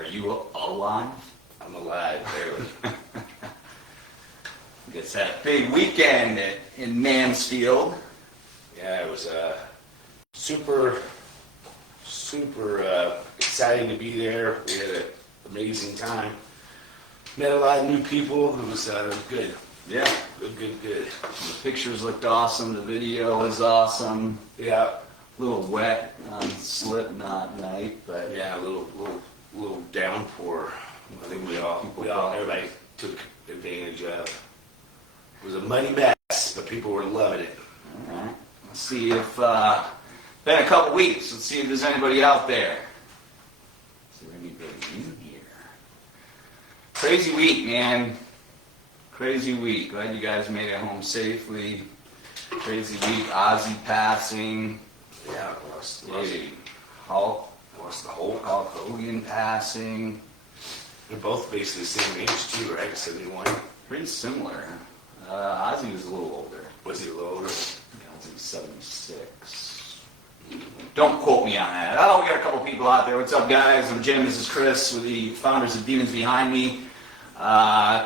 Are you alive? I'm alive, barely. It's that big weekend in Mansfield. Yeah, it was super exciting to be there. We had an amazing time. Met a lot of new people. It was good. Yeah. Good. The pictures looked awesome. The video was awesome. Yeah. A little wet on Slipknot night, but Yeah, a little downpour. I think everybody took advantage of. It was a muddy mess, but people were loving it. all right. Let's see if been a couple weeks. Let's see if there's anybody out there. Is there anybody in here? Crazy week, man. Crazy week. Glad you guys made it home safely. Crazy week. Ozzy passing. Yeah, lost the whole. Hulk Hogan passing. They're both basically the same age too, right? 71. Pretty similar. Ozzy was a little older. Was he a little older? Yeah, Ozzy was 76. Don't quote me on that. Oh, we got a couple people out there. What's up, guys? I'm Jim. This is Chris. We're the founders of Demons Behind Me.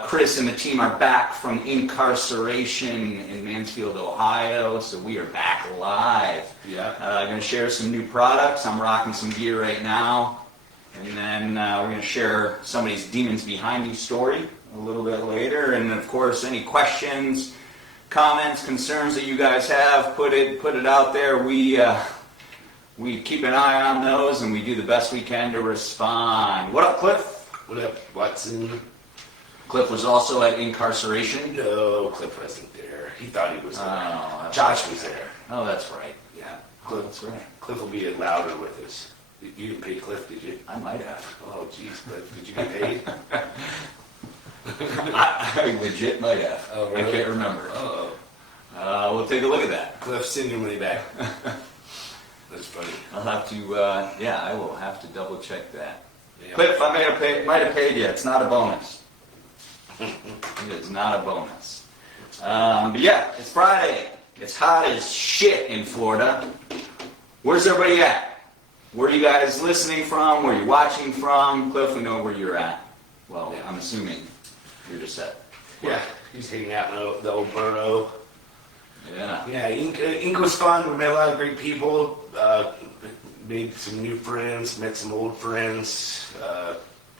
Chris and the team are back from incarceration in Mansfield, Ohio, so we are back live. Yeah. Going to share some new products. I'm rocking some gear right now. And then we're going to share somebody's Demons Behind Me story a little bit later. And of course, any questions, comments, concerns that you guys have, put it out there. We keep an eye on those, and we do the best we can to respond. What up, Cliff? What up, Watson? Cliff was also at incarceration. No, Cliff wasn't there. He thought he was there. Oh, Josh was there. Oh, that's right. Yeah. Oh, that's right. Cliff will be louder with us. You didn't pay Cliff, did you? I might have. Oh, jeez, Cliff. Did you get paid? I legit might have. Oh, really? I can't remember. Uh-oh. We'll take a look at that. Cliff, send your money back. That's funny. I'll have to, I will have to double check that. Yeah. Cliff, I might have paid you. It's not a bonus. It is not a bonus. But yeah, it's Friday. It's hot as shit in Florida. Where's everybody at? Where are you guys listening from? Where are you watching from? Cliff, we know where you're at. Well, Yeah. I'm assuming you're just at. Yeah, he's hanging out in the old borough. Yeah. Yeah, Ink was fun. We met a lot of great people. Made some new friends, met some old friends.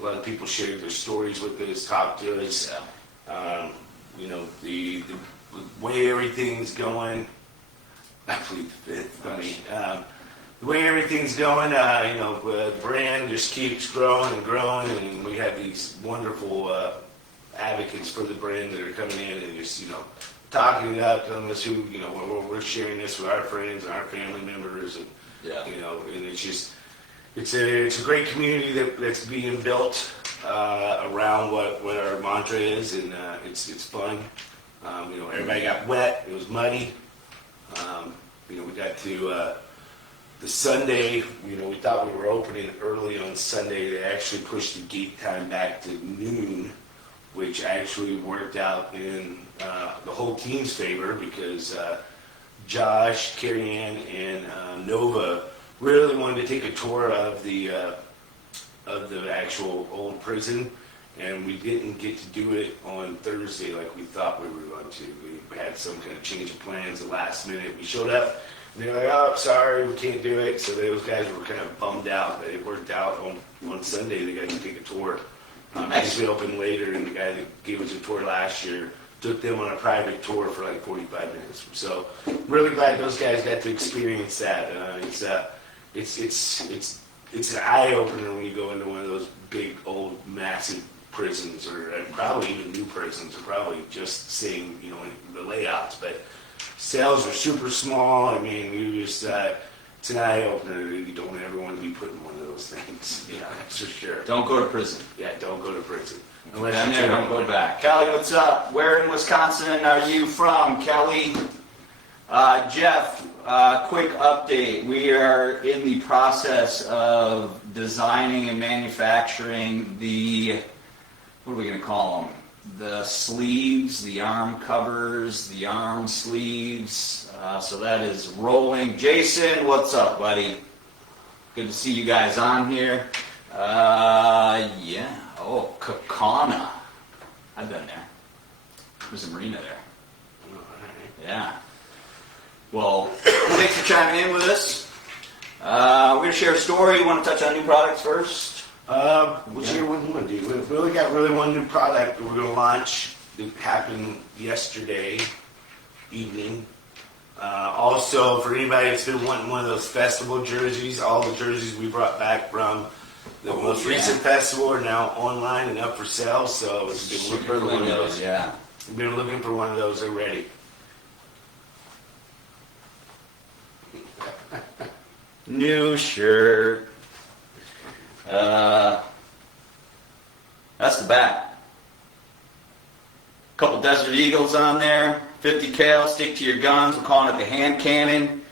A lot of people shared their stories with us, talked to us. Yeah. The way everything's going. I plead the fifth. Funny. The way everything's going, the brand just keeps growing and growing, and we have these wonderful advocates for the brand that are coming in and just, talking it up, telling us who, we're sharing this with our friends and our family members, and Yeah. And it's just, it's a great community that's being built around what our mantra is, and it's fun. Everybody got wet. It was muddy. We got to the Sunday. We thought we were opening early on Sunday. They actually pushed the gate time back to noon, which actually worked out in the whole team's favor because Josh, Carrie Ann, and Nova really wanted to take a tour of the actual old prison, and we didn't get to do it on Thursday like we thought we were going to. We had some kind of change of plans at the last minute. We showed up, and they were like, "Oh, sorry, we can't do it." So those guys were kind of bummed out. But it worked out on Sunday. They got to take a tour. Actually opened later, and the guy that gave us a tour last year took them on a private tour for like 45 minutes. So really glad those guys got to experience that. It's an eye opener when you go into one of those big old massive prisons, or probably even new prisons, or probably just seeing the layouts. But cells are super small. I mean, it's an eye opener. You don't ever want to be put in one of those things. That's for sure. Don't go to prison. Yeah, don't go to prison. Unless you don't go back. Kelly, what's up? Where in Wisconsin are you from, Kelly? Jeff, quick update. We are in the process of designing and manufacturing what are we going to call them? The sleeves, the arm covers, the arm sleeves. So that is rolling. Jason, what's up, buddy? Good to see you guys on here. There's a marina there. All right. Yeah. Well, thanks for chiming in with us. We're going to share a story. You want to touch on new products first? Which year what do you want to do? We've really got one new product that we're going to launch. It happened yesterday evening. Also, for anybody that's been wanting one of those festival jerseys, all the jerseys we brought back from the most recent festival are now online and up for sale. So we've been looking for one of those. Yeah. We've been looking for one of those already. New shirt. That's the back. Couple Desert Eagles on there. 50 cal, stick to your guns. We're calling it the hand cannon.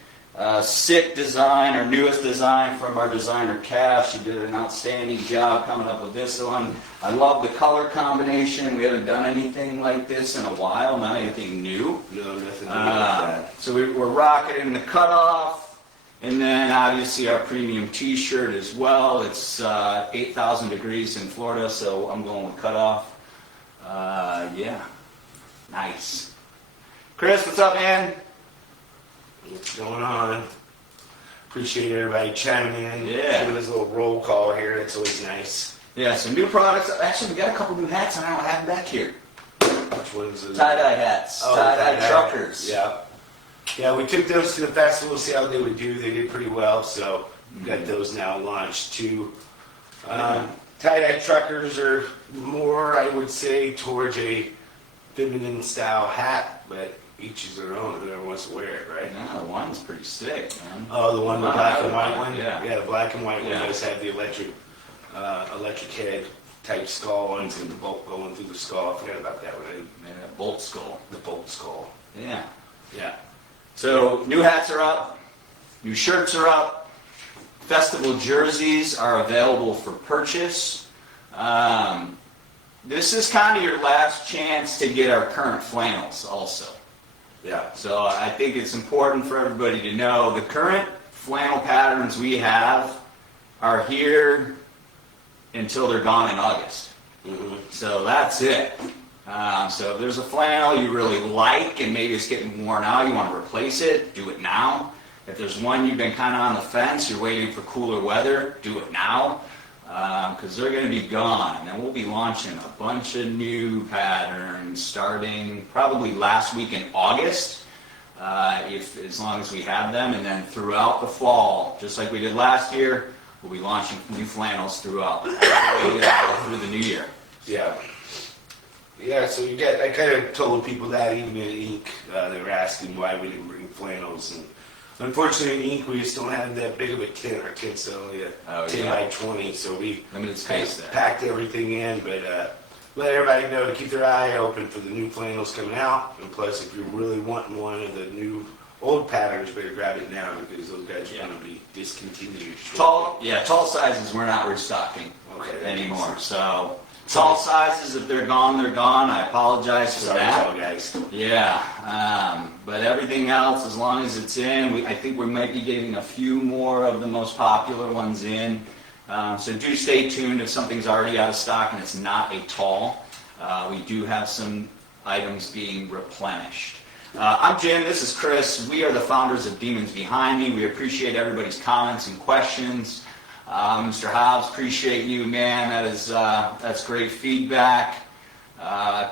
Sick design, our newest design from our designer Cash. She did an outstanding job coming up with this one. I love the color combination. We haven't done anything like this in a while, not anything new. No, nothing new like that. So we're rocking in the cutoff. And then obviously our premium t-shirt as well. It's 8,000 degrees in Florida, so I'm going with cutoff. Yeah, nice. Chris, what's up, man? What's going on? Appreciate everybody chiming in. Yeah. Giving us a little roll call here. That's always nice. Yeah, some new products. Actually, we got a couple new hats, and I don't have them back here. Which ones? Tie-dye hats, Oh, tie-dye tie-dye. truckers. Yeah. Yeah, we took those to the festival to see how they would do. They did pretty well, so we got those now launched too. Tie-dye truckers are more, I would say, towards a feminine style hat, but each is their own. Whoever wants to wear it, right? Yeah, the one's pretty sick, man. Oh, the one, the black and white one? Yeah. The black and white one Yeah. does have the electric head type skull and the bolt going through the skull. I forgot about that one. Yeah, bolt skull. The bolt skull. Yeah. Yeah. So new hats are up, new shirts are up, festival jerseys are available for purchase. This is kind of your last chance to get our current flannels also. Yeah. So I think it's important for everybody to know the current flannel patterns we have are here until they're gone in August. Mm-hmm. So that's it. So if there's a flannel you really like and maybe it's getting worn out, you want to replace it, do it now. If there's one you've been kind of on the fence, you're waiting for cooler weather, do it now. Because they're going to be gone. And then we'll be launching a bunch of new patterns starting probably last week in August, as long as we have them. And then throughout the fall, just like we did last year, we'll be launching new flannels throughout through the new year. Yeah. Yeah, so you get, I kind of told people that even in ink, they were asking why we didn't bring flannels. And unfortunately, in ink, we just don't have that big of a tin. Our tin's only a 10 by 20, so we Limited space there. packed everything in. But let everybody know to keep their eye open for the new flannels coming out. And plus, if you're really wanting one of the new old patterns, you better grab it now because those guys are going to be discontinued. Tall sizes we're not restocking anymore. So tall sizes, if they're gone, they're gone. I apologize for Sorry, that. tall guys. Yeah, but everything else, as long as it's in, I think we might be getting a few more of the most popular ones in. So do stay tuned if something's already out of stock and it's not a tall. We do have some items being replenished. I'm Jim, this is Chris. We are the founders of Demons Behind Me. We appreciate everybody's comments and questions. Mr. Hobbs, appreciate you, man. That's great feedback.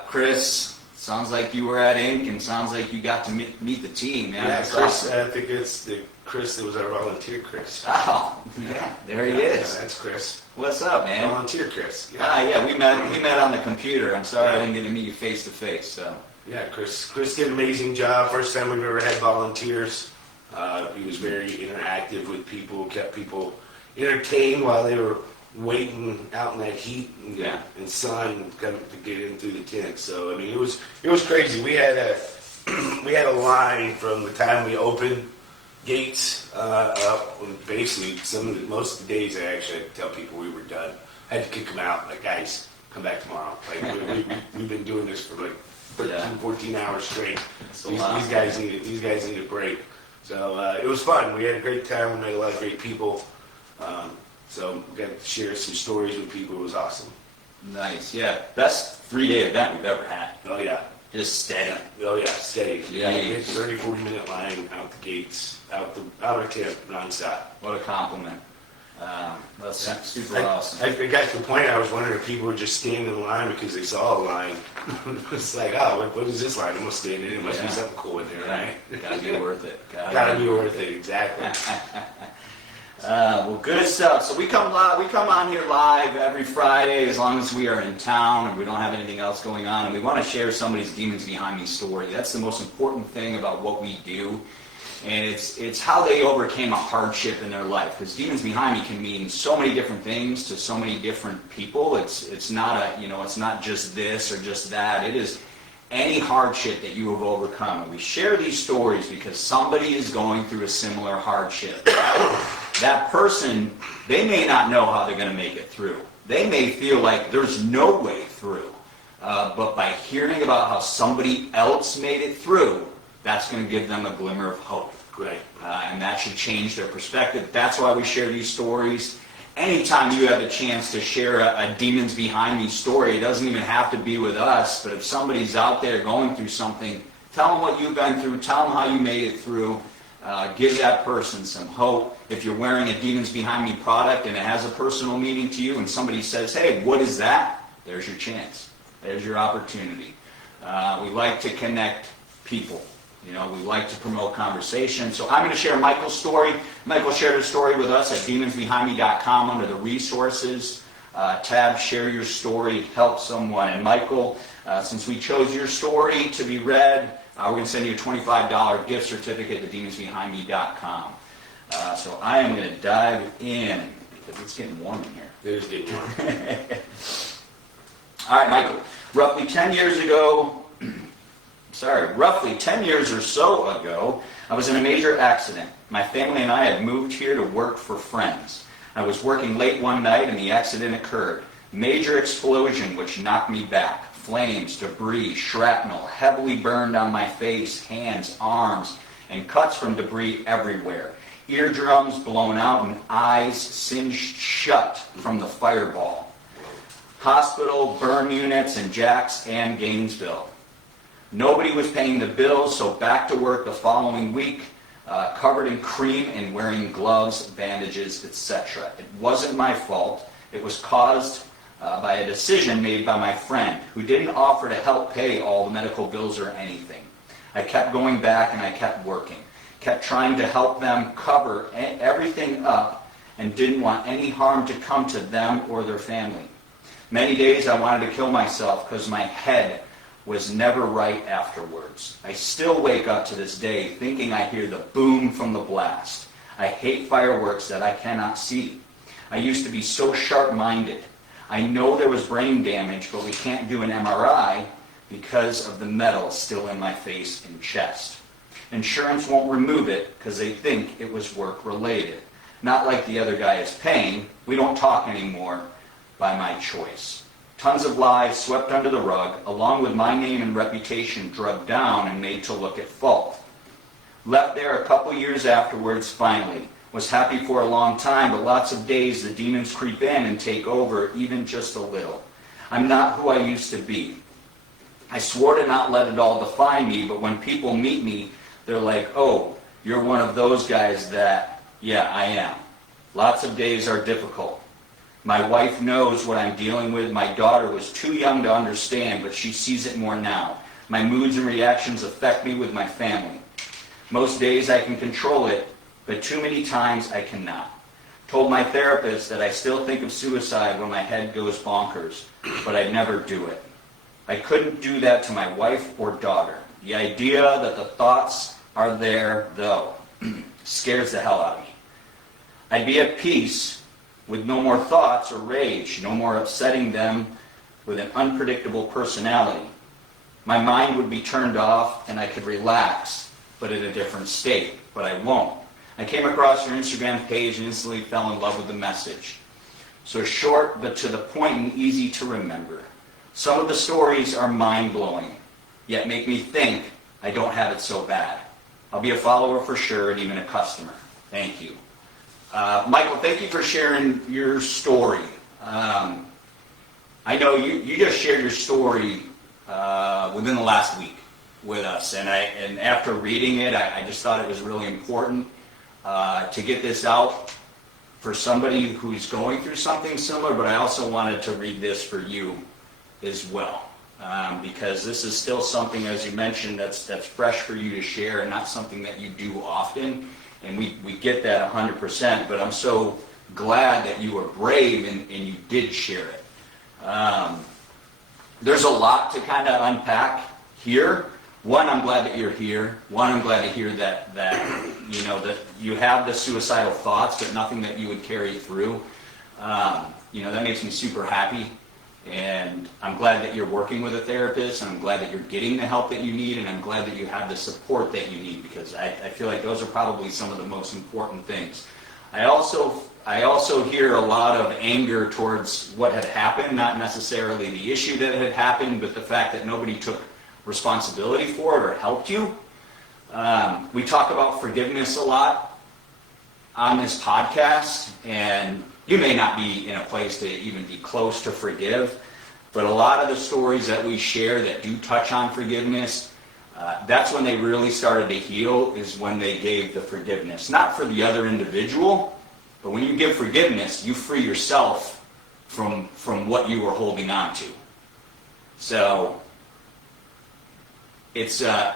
Chris, sounds like you were at Inc. and sounds like you got to meet the team, man. Yeah, That's Chris, awesome. I think it's the Chris that was our volunteer Chris. Oh, yeah, there he is. Yeah, that's Chris. What's up, man? Volunteer Chris. Yeah, we met on the computer. I'm sorry I didn't get to meet you face to face. So. Yeah, Chris did an amazing job. First time we've ever had volunteers. He was very interactive with people, kept people entertained while they were waiting out in that heat and sun to get in through the tent. So I mean, it was crazy. We had a line from the time we opened gates up. And basically, most of the days I actually had to tell people we were done. I had to kick them out. Like, guys, come back tomorrow. Like we've been doing this for like 13, 14 hours straight. These guys need a break. So it was fun. We had a great time. We met a lot of great people. So we got to share some stories with people. It was awesome. Nice, yeah. Best 3-day event we've ever had. Oh yeah. Just steady. Oh yeah, steady. Yeah. It's 30, 40-minute line out the gates, out of camp, nonstop. What a compliment. That's super awesome. I got to the point I was wondering if people would just stand in line because they saw a line. It's like, oh, what is this line? I'm gonna stand in it. Must be something cool in there, right? Gotta be worth it. Gotta be worth it, exactly. Well, good stuff. So we come on here live every Friday as long as we are in town and we don't have anything else going on, and we want to share somebody's demons behind me story. That's the most important thing about what we do, and it's how they overcame a hardship in their life. Because demons behind me can mean so many different things to so many different people. It's not it's not just this or just that. It is any hardship that you have overcome. And we share these stories because somebody is going through a similar hardship. That person, they may not know how they're going to make it through. They may feel like there's no way through. But by hearing about how somebody else made it through, that's going to give them a glimmer of hope. Right. And that should change their perspective. That's why we share these stories. Anytime you have a chance to share a Demons Behind Me story, it doesn't even have to be with us, but if somebody's out there going through something, tell them what you've been through, tell them how you made it through, give that person some hope. If you're wearing a Demons Behind Me product and it has a personal meaning to you and somebody says, hey, what is that? There's your chance. There's your opportunity. We like to connect people. We like to promote conversation. So I'm going to share Michael's story. Michael shared a story with us at demonsbehindme.com under the resources tab. Share your story, help someone. And Michael, since we chose your story to be read, we're going to send you a $25 gift certificate to demonsbehindme.com. So I am going to dive in because it's getting warm in here. It is getting warm. All right, Michael. Roughly 10 years or so ago, I was in a major accident. My family and I had moved here to work for friends. I was working late one night and the accident occurred. Major explosion which knocked me back. Flames, debris, shrapnel, heavily burned on my face, hands, arms, and cuts from debris everywhere. Eardrums blown out and eyes singed shut from the fireball. Hospital, burn units in Jax and Gainesville. Nobody was paying the bills, so back to work the following week, covered in cream and wearing gloves, bandages, etc. It wasn't my fault. It was caused by a decision made by my friend, who didn't offer to help pay all the medical bills or anything. I kept going back and I kept working, kept trying to help them cover everything up, and didn't want any harm to come to them or their family. Many days I wanted to kill myself because my head was never right afterwards. I still wake up to this day thinking I hear the boom from the blast. I hate fireworks that I cannot see. I used to be so sharp-minded. I know there was brain damage, but we can't do an MRI because of the metal still in my face and chest. Insurance won't remove it because they think it was work-related. Not like the other guy is paying. We don't talk anymore by my choice. Tons of lies swept under the rug, along with my name and reputation drugged down and made to look at fault. Left there a couple years afterwards, finally. Was happy for a long time, but lots of days the demons creep in and take over, even just a little. I'm not who I used to be. I swore to not let it all define me, but when people meet me, they're like, oh, you're one of those guys that, yeah, I am. Lots of days are difficult. My wife knows what I'm dealing with. My daughter was too young to understand, but she sees it more now. My moods and reactions affect me with my family. Most days I can control it, but too many times I cannot. Told my therapist that I still think of suicide when my head goes bonkers, but I never do it. I couldn't do that to my wife or daughter. The idea that the thoughts are there, though, scares the hell out of me. I'd be at peace with no more thoughts or rage, no more upsetting them with an unpredictable personality. My mind would be turned off and I could relax, but in a different state. But I won't. I came across your Instagram page and instantly fell in love with the message. So short, but to the point and easy to remember. Some of the stories are mind-blowing, yet make me think I don't have it so bad. I'll be a follower for sure and even a customer. Thank you. Michael, thank you for sharing your story. I know you just shared your story within the last week with us. And after reading it, I just thought it was really important to get this out for somebody who's going through something similar, but I also wanted to read this for you as well. Because this is still something, as you mentioned, that's fresh for you to share and not something that you do often. And we get that 100%, but I'm so glad that you were brave and you did share it. There's a lot to kind of unpack here. One, I'm glad that you're here. One, I'm glad to hear that that you have the suicidal thoughts, but nothing that you would carry through. That makes me super happy. And I'm glad that you're working with a therapist, and I'm glad that you're getting the help that you need, and I'm glad that you have the support that you need, because I feel like those are probably some of the most important things. I also hear a lot of anger towards what had happened, not necessarily the issue that had happened, but the fact that nobody took responsibility for it or helped you. We talk about forgiveness a lot on this podcast, and you may not be in a place to even be close to forgive, but a lot of the stories that we share that do touch on forgiveness, that's when they really started to heal, is when they gave the forgiveness. Not for the other individual, but when you give forgiveness, you free yourself from what you were holding on to. So it's a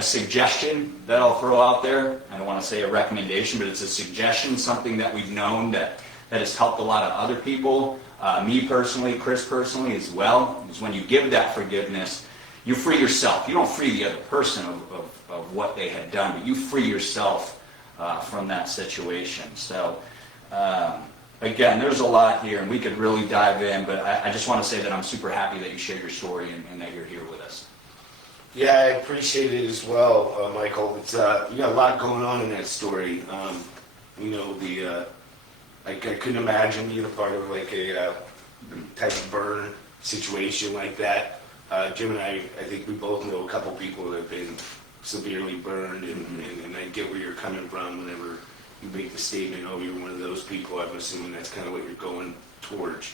suggestion that I'll throw out there. I don't want to say a recommendation, but it's a suggestion, something that we've known that has helped a lot of other people, me personally, Chris personally as well, is when you give that forgiveness, you free yourself. You don't free the other person of what they had done, but you free yourself from that situation. So, again, there's a lot here, and we could really dive in, but I just want to say that I'm super happy that you shared your story and that you're here with us. Yeah, I appreciate it as well, Michael. It's you got a lot going on in that story. I couldn't imagine being a part of like a type of burn situation like that. Jim and I think we both know a couple people that have been severely burned, and I get where you're coming from whenever you make the statement, oh, you're one of those people. I'm assuming that's kind of what you're going towards.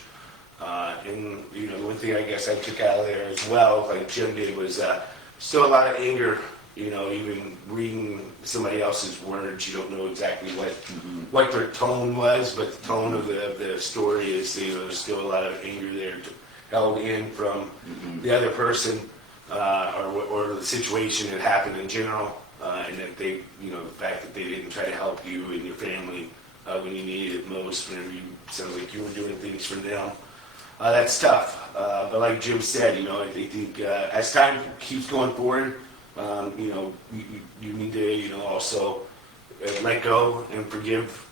And the one thing I guess I took out of there as well, like Jim did, was still a lot of anger. Even reading somebody else's words, you don't know exactly what their tone was, but the tone of the story is, there's still a lot of anger there held in from the other person, or the situation that happened in general, and that they, the fact that they didn't try to help you and your family when you needed it most, whenever you sounded like you were doing things for them. That's tough, but like Jim said, I think as time keeps going forward, you need to, also let go and forgive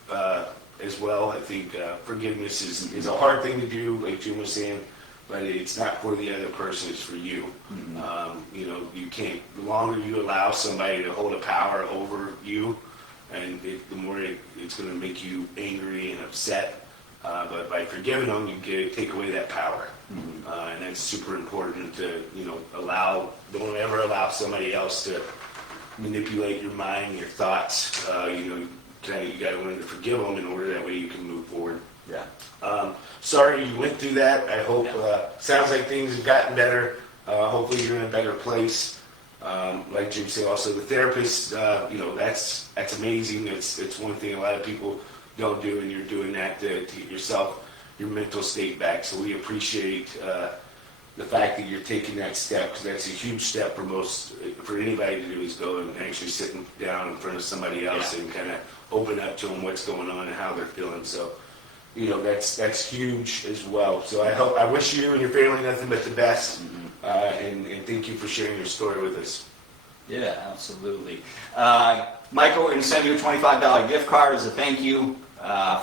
as well. I think forgiveness is a hard thing to do, like Jim was saying, but it's not for the other person, it's for you. You can't, the longer you allow somebody to hold a power over you, and the more it's going to make you angry and upset. But by forgiving them, you take away that power. And that's super important to, don't ever allow somebody else to manipulate your mind, your thoughts. You got to learn to forgive them in order that way you can move forward. Yeah. Sorry you went through that. I hope, sounds like things have gotten better. Hopefully you're in a better place. Like Jim said, also the therapist, that's amazing. It's one thing a lot of people don't do, and you're doing that to get yourself, your mental state back. So we appreciate the fact that you're taking that step, because that's a huge step for anybody to do, is go and actually sitting down in front of somebody else and kind of open up to them what's going on and how they're feeling. So, that's huge as well. So I wish you and your family nothing but the best, and thank you for sharing your story with us. Yeah, absolutely. Michael, we're going to send you a $25 gift card as a thank you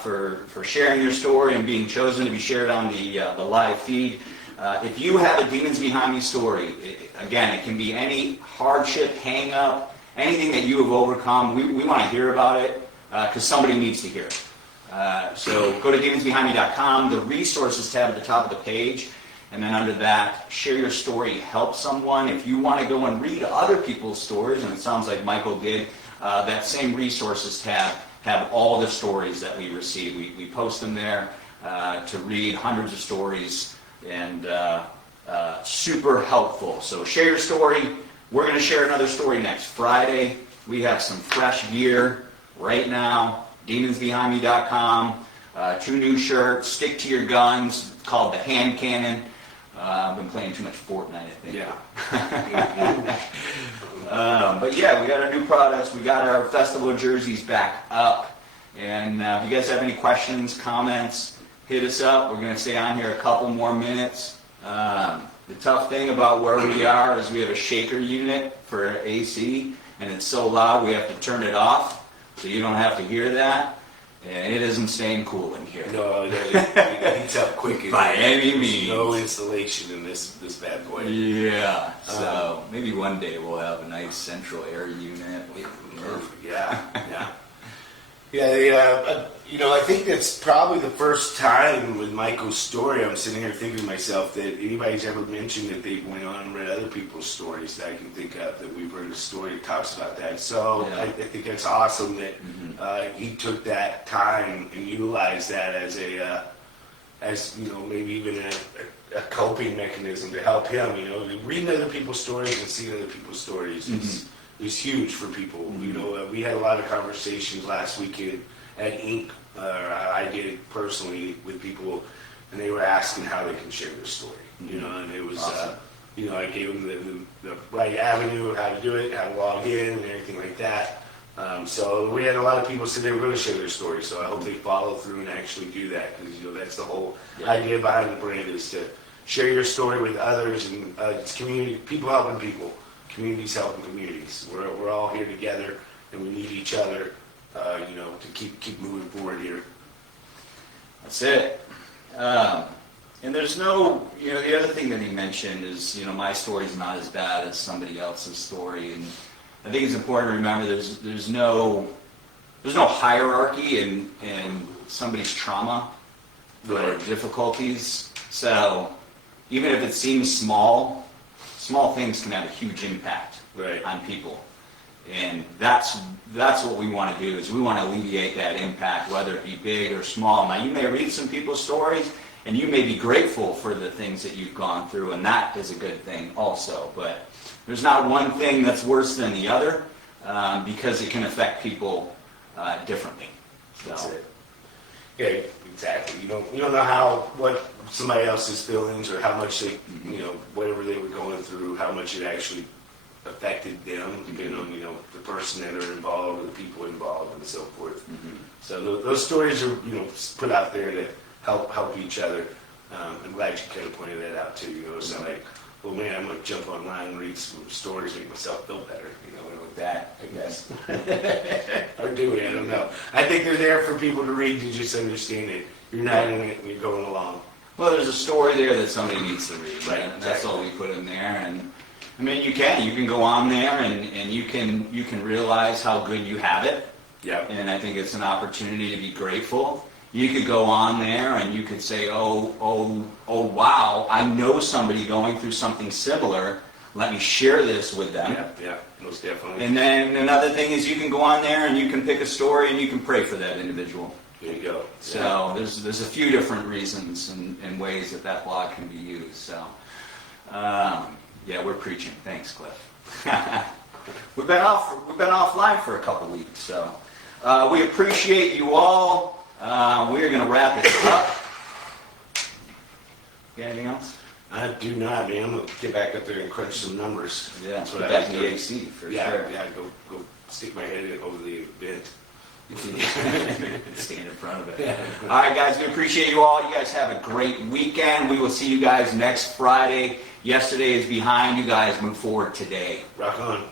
for sharing your story and being chosen to be shared on the live feed. If you have a Demons Behind Me story, again, it can be any hardship, hang up, anything that you have overcome. We want to hear about it because somebody needs to hear it. So go to demonsbehindme.com, the resources tab at the top of the page, and then under that, share your story, help someone. If you want to go and read other people's stories, and it sounds like Michael did, that same resources tab have all the stories that we receive. We post them there to read hundreds of stories, and super helpful. So share your story. We're going to share another story next Friday. We have some fresh gear right now. demonsbehindme.com. 2 new shirts. Stick to your guns. It's called the hand cannon. I've been playing too much Fortnite, I think. Yeah. But yeah, we got our new products. We got our festival jerseys back up. And if you guys have any questions, comments, hit us up. We're going to stay on here a couple more minutes. The tough thing about where we are is we have a shaker unit for AC, and it's so loud we have to turn it off so you don't have to hear that. And it isn't staying cool in here. No, it heats up quick. By any means. No insulation in this bad boy. Yeah, so maybe one day we'll have a nice central air unit. Perfect. Yeah. I think that's probably the first time with Michael's story I'm sitting here thinking to myself that anybody's ever mentioned that they went on and read other people's stories that I can think of, that we've heard a story that talks about that. So Yeah. I think that's awesome that he took that time and utilized that as maybe even a coping mechanism to help him. Reading other people's stories and seeing other people's stories is huge for people. We had a lot of conversations last weekend at Inc. I did it personally with people, and they were asking how they can share their story. And it was, Awesome. I gave them the right avenue of how to do it, how to log in, and everything like that. So we had a lot of people say they were going to share their story. So I hope they follow through and actually do that, because that's the whole idea behind the brand, is to share your story with others, and it's community, people helping people. Communities helping communities. We're all here together, and we need each other, to keep moving forward here. That's it. And there's no, the other thing that he mentioned is, my story's not as bad as somebody else's story, and I think it's important to remember there's no hierarchy in somebody's trauma or difficulties. So even if it seems small things can have a huge impact on people. And that's what we want to do, is we want to alleviate that impact, whether it be big or small. Now, you may read some people's stories, and you may be grateful for the things that you've gone through, and that is a good thing also. But there's not one thing that's worse than the other, because it can affect people differently. So. That's it. Yeah, exactly. You don't know what somebody else's feelings, or how much they, whatever they were going through, how much it actually affected them, depending on, the person that are involved, or the people involved, and so forth. So those stories are, put out there to help each other. I'm glad you kind of pointed that out too. It's not like, well, man, I'm going to jump online and read some stories, make myself feel better, with that, I guess. Or do it, I don't know. I think they're there for people to read, to just understand it. You're not in it and you're going along. Well, there's a story there that somebody needs to read, right? Right, That's all we put in there. And I mean, you can go on there and you can realize how good you have it. Yeah. And I think it's an opportunity to be grateful. You could go on there and you could say, oh, wow, I know somebody going through something similar. Let me share this with them. Yeah, most definitely. And then another thing is, you can go on there and you can pick a story and you can pray for that individual. There you go. So there's a few different reasons and ways that blog can be used. So we're preaching. Thanks, Cliff. We've been offline for a couple weeks, so we appreciate you all. We're going to wrap it up. You got anything else? I do not, man. I'm going to get back up there and crunch some numbers. Yeah, That's what get I back like in doing. the AC for Yeah, sure. yeah. Go stick my head in over the vent. Stand in front of it. All right, guys, we appreciate you all. You guys have a great weekend. We will see you guys next Friday. Yesterday is behind. You guys move forward today. Rock on.